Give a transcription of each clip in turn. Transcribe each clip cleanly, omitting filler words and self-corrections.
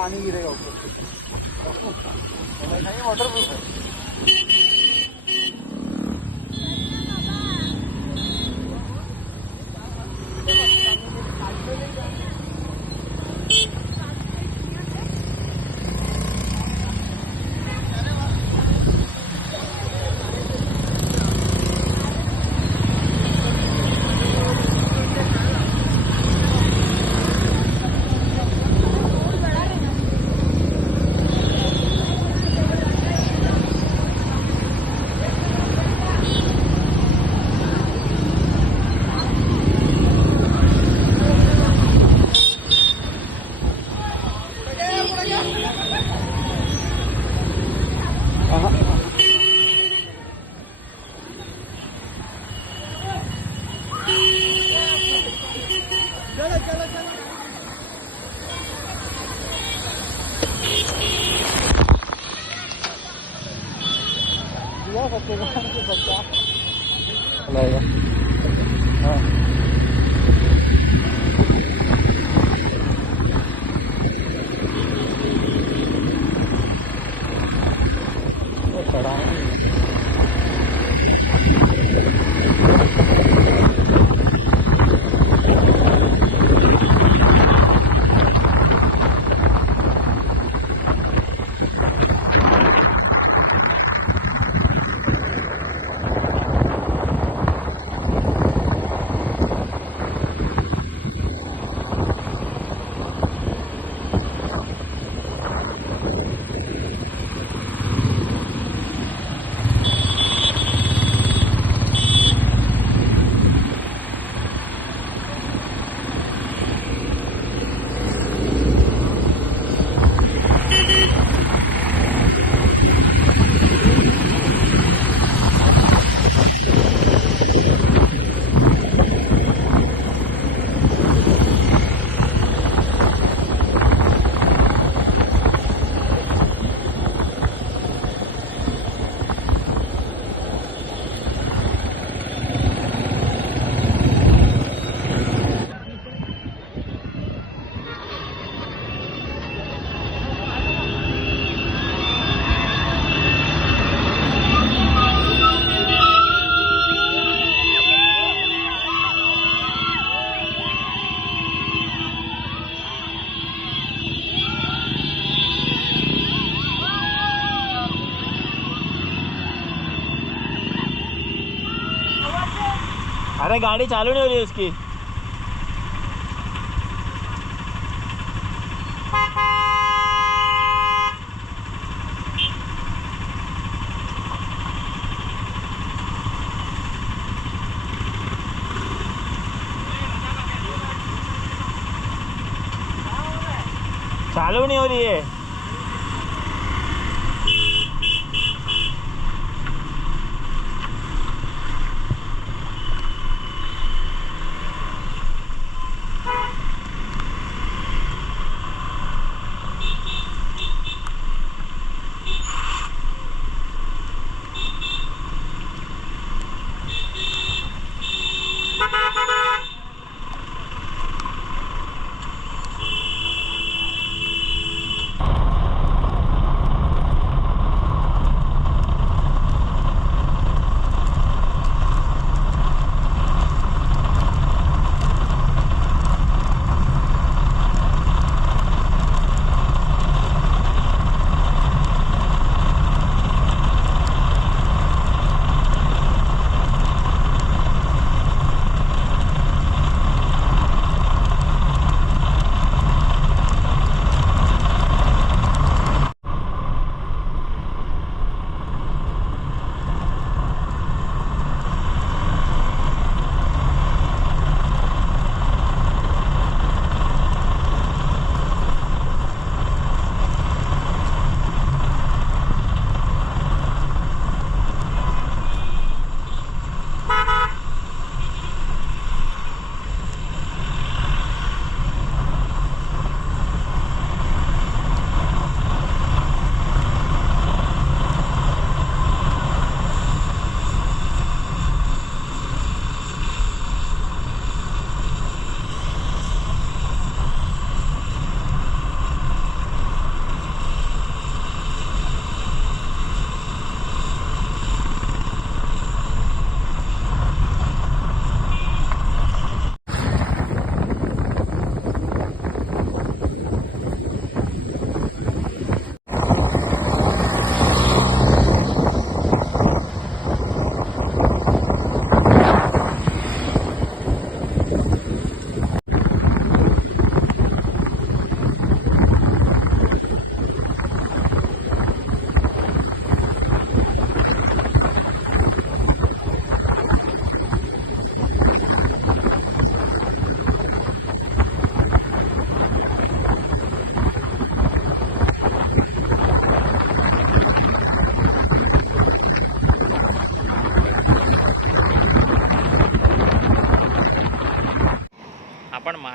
पानी गिरेगा ऊपर से। वाटर प्रूफ है। अरे गाड़ी चालू नहीं हो रही उसकी। चालू नहीं हो रही है।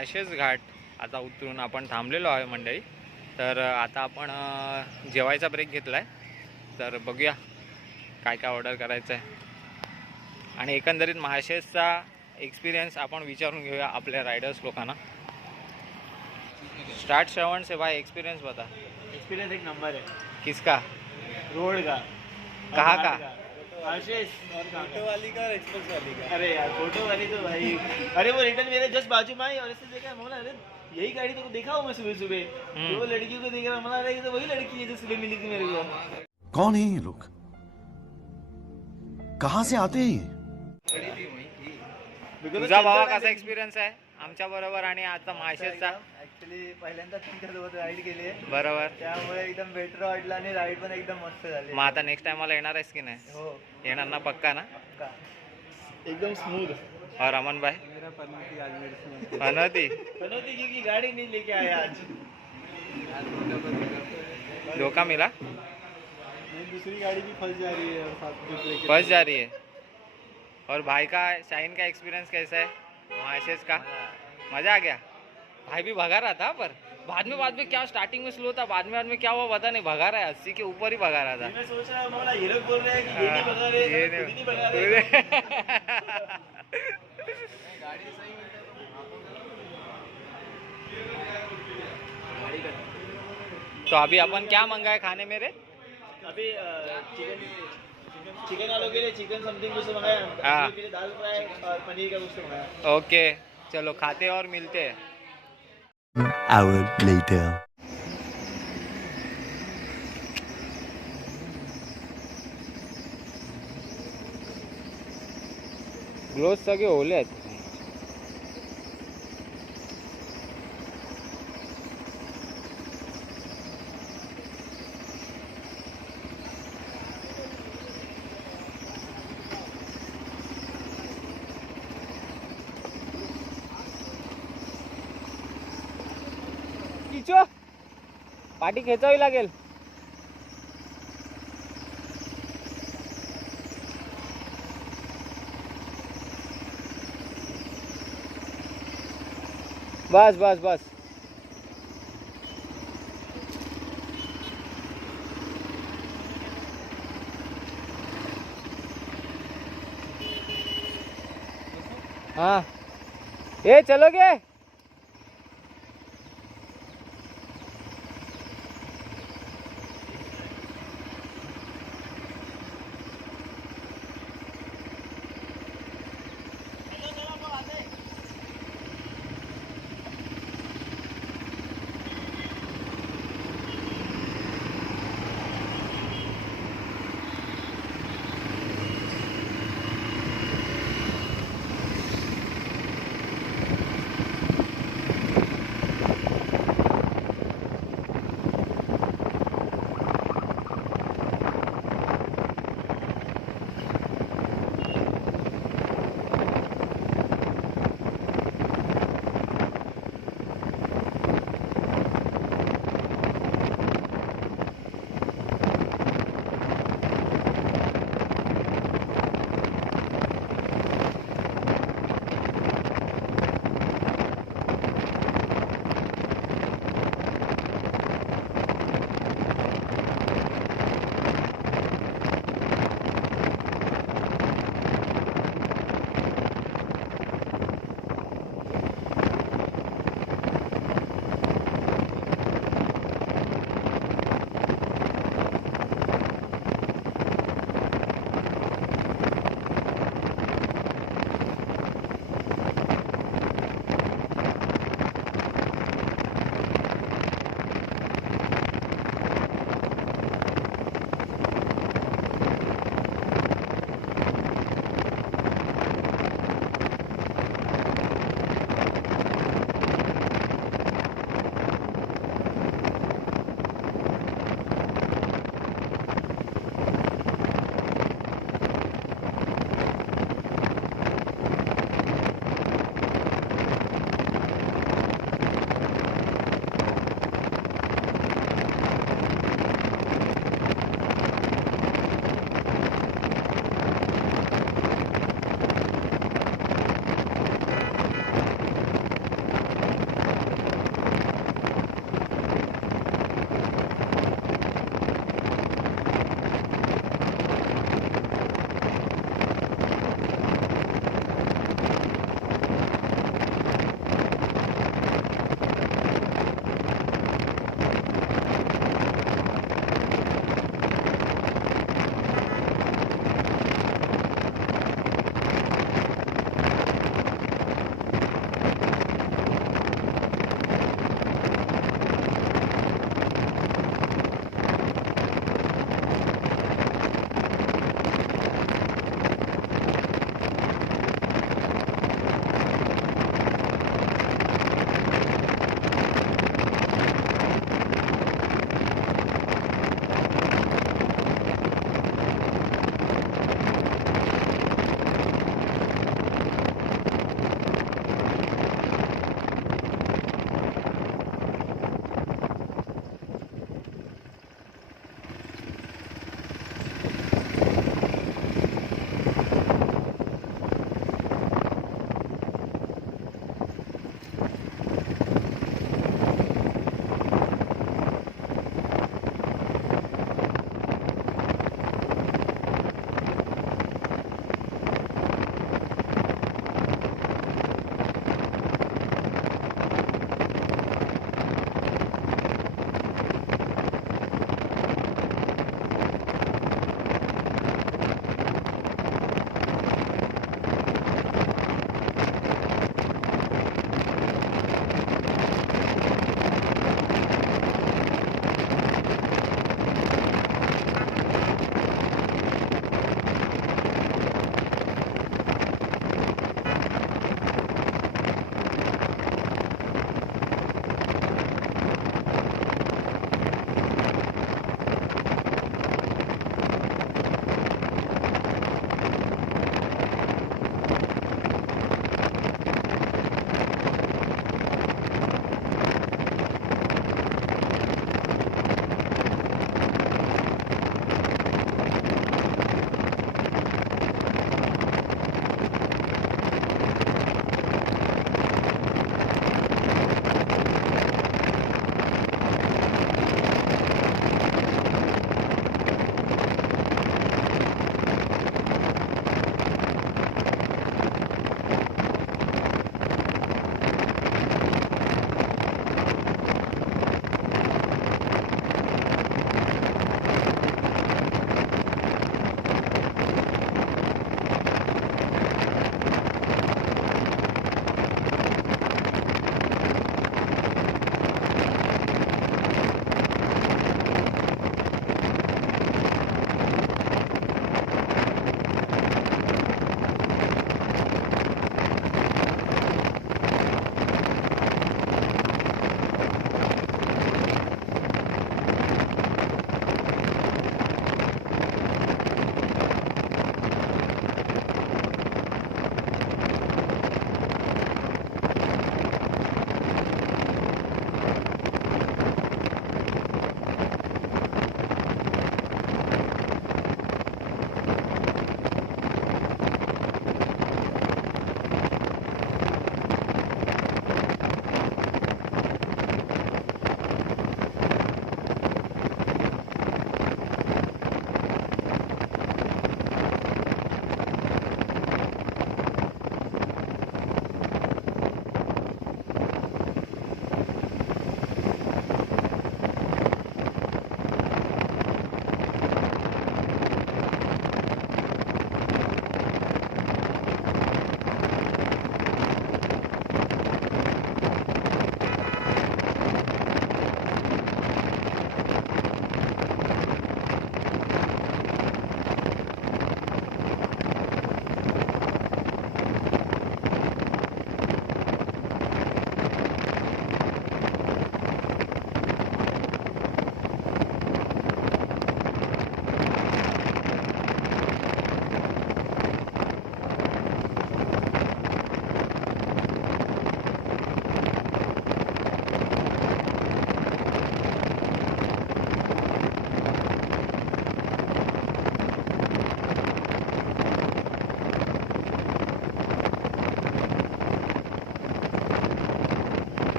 महाशेज घाट आता उतरून आपण थांबलेलो आहे मंडळी. तर आता आपण जेवायचा ब्रेक घेतला आहे. तर बघूया काय काय ऑर्डर करायचं आहे आणि एकंदरीत महाशेजचा एक्सपिरियन्स आपण विचारून घेऊया आपल्या रायडर्स लोकांना. स्टार्ट श्रवण से भाई एक्सपीरियंस बता. एक्सपीरियंस एक नंबर है. किसका? रोड का. कहाँ का? आशीष और फोटो वाली का और एक्सपल्स वाली का. अरे यार फोटो वाली तो भाई, अरे वो रिटर्न मेरे जस्ट बाजू में आई और इससे देखा बोला अरे यही गाड़ी तो देखा हूँ मैं सुबह सुबह. तो वो लड़की को देख रहा मला तो वही लड़की है जो सुबह मिली थी मेरे को. कौन है ये लोग, कहाँ से आते हैं ये? तुझा भावा कसा एक्सपिरियन्स आहे आमच्या बरोबर आणि आता महाशेजचा? ऍक्च्युली पहिल्यांदा तुमच्यासोबत राईड केली आहे, बरोबर. त्यामुळे एकदम बेटर वाटलं आणि राईड पण एकदम मस्त झाली. मग आता नेक्स्ट टाइमला येणार आहेस की नाही? हो येणार ना? पक्का ना? पक्का. एकदम स्मूथ. और अमन भाई? मेरा पनौती अजमेर से. पनौती पनौती क्योंकि गाड़ी नहीं लेके आया आज. धोखा मिला? दूसरी गाड़ी भी फंस जा रही है और साथ में बस जा रही है. और भाई का शाइन का एक्सपीरियंस कैसा है महाशेज का? मजा आ गया. भाई भी भगा रहा था पर बाद में क्या स्टार्टिंग में स्लो था, बाद में क्या हुआ पता नहीं, भगा रहा है 80 के ऊपर ही भगा रहा था. मैं सोच रहा हूँ ये लोग बोल रहे हैं कि ये नहीं भगा रहे, ये खुद ही नहीं भगा रहे. तो अभी अपन क्या मंगाए खाने में रे? अभी चिकन वालों के लिए चिकन समथिंग कुछ मंगाया, हाँ. हम के लिए दाल फ्राई और पनीर का कुछ मंगाया. ओके चलो खाते और मिलते हैं. Hour later. ग्लोव्ज सगळे ओले आहेत. किचो पाठी खेचावी लागेल. बस बस बस. हाँ ये चलोगे?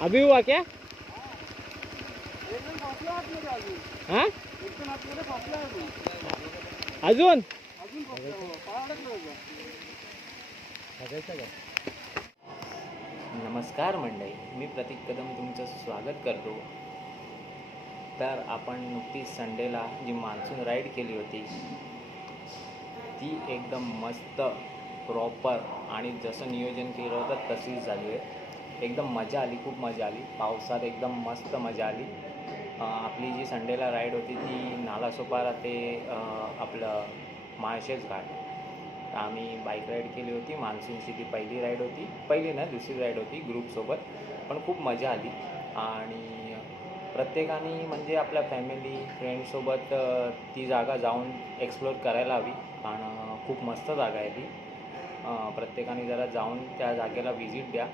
अभी हुआ क्या? हाँ अजून नमस्कार मंडळी, मी प्रतीक कदम तुमचं स्वागत करतो. तर आपण नुकतीच संडेला जी मान्सून राईड केली होती ती एकदम मस्त प्रॉपर आणि जसं नियोजन केलं होतं तशीच झाली आहे. एकदम मजा आली, खूप मजा आली. पावसात एकदम मस्त मजा आली. आपली जी संडेला राईड होती ती नालासोपारा ते आपलं माळशेज घाट. आम्ही बाईक राईड केली होती. मान्सूनची ती पहिली राईड होती, पहिली ना दुसरी राईड होती ग्रुपसोबत. पण खूप मजा आली आणि प्रत्येकाने म्हणजे आपल्या फॅमिली फ्रेंडसोबत ती जागा जाऊन एक्सप्लोर करायला हवी. कारण खूप मस्त जागा आहे ती. प्रत्येकाने जरा जाऊन त्या जागेला व्हिजिट द्या.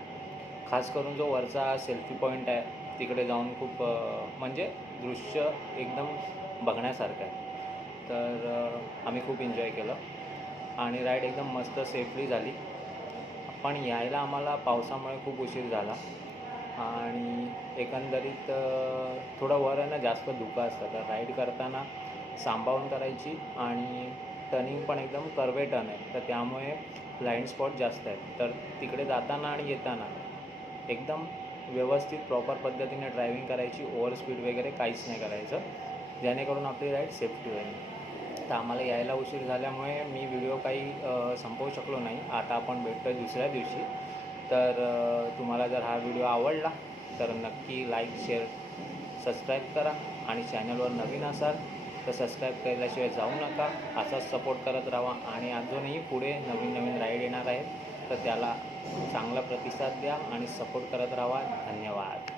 खास करून जो वरचा सेल्फी पॉईंट आहे तिकडे जाऊन खूप म्हणजे दृश्य एकदम बघण्यासारखं आहे. तर आम्ही खूप एन्जॉय केलं आणि राईड एकदम मस्त सेफली झाली. पण यायला आम्हाला पावसामुळे खूप उशीर झाला आणि एकंदरीत थोडं वर आहे ना जास्त धुकं असतं. तर राईड करताना सांभाळून करायची आणि टर्निंग पण एकदम कर्वे टर्न आहे, तर त्यामुळे ब्लाइंड स्पॉट जास्त आहेत. तर तिकडे जाताना आणि येताना एकदम व्यवस्थित प्रॉपर पद्धतीने ड्रायव्हिंग करायची. ओव्हर स्पीड वगैरे काहीच नाही करायचं, जेणेकरून आपली राईड सेफ्टी होईल. तर आम्हाला यायला उशीर झाल्यामुळे मी व्हिडिओ काही संपवू शकलो नाही. आता आपण भेटतो दुसऱ्या दिवशी. तर तुम्हाला जर हा व्हिडिओ आवडला तर नक्की लाईक शेअर सबस्क्राईब करा आणि चॅनलवर नवीन असाल तर सबस्क्राईब केल्याशिवाय जाऊ नका. असाच सपोर्ट करत राहा आणि अजूनही पुढे नवीन नवीन राईड येणार आहेत, तर त्याला चांगला प्रतिसाद द्या आणि सपोर्ट करत राहा. धन्यवाद.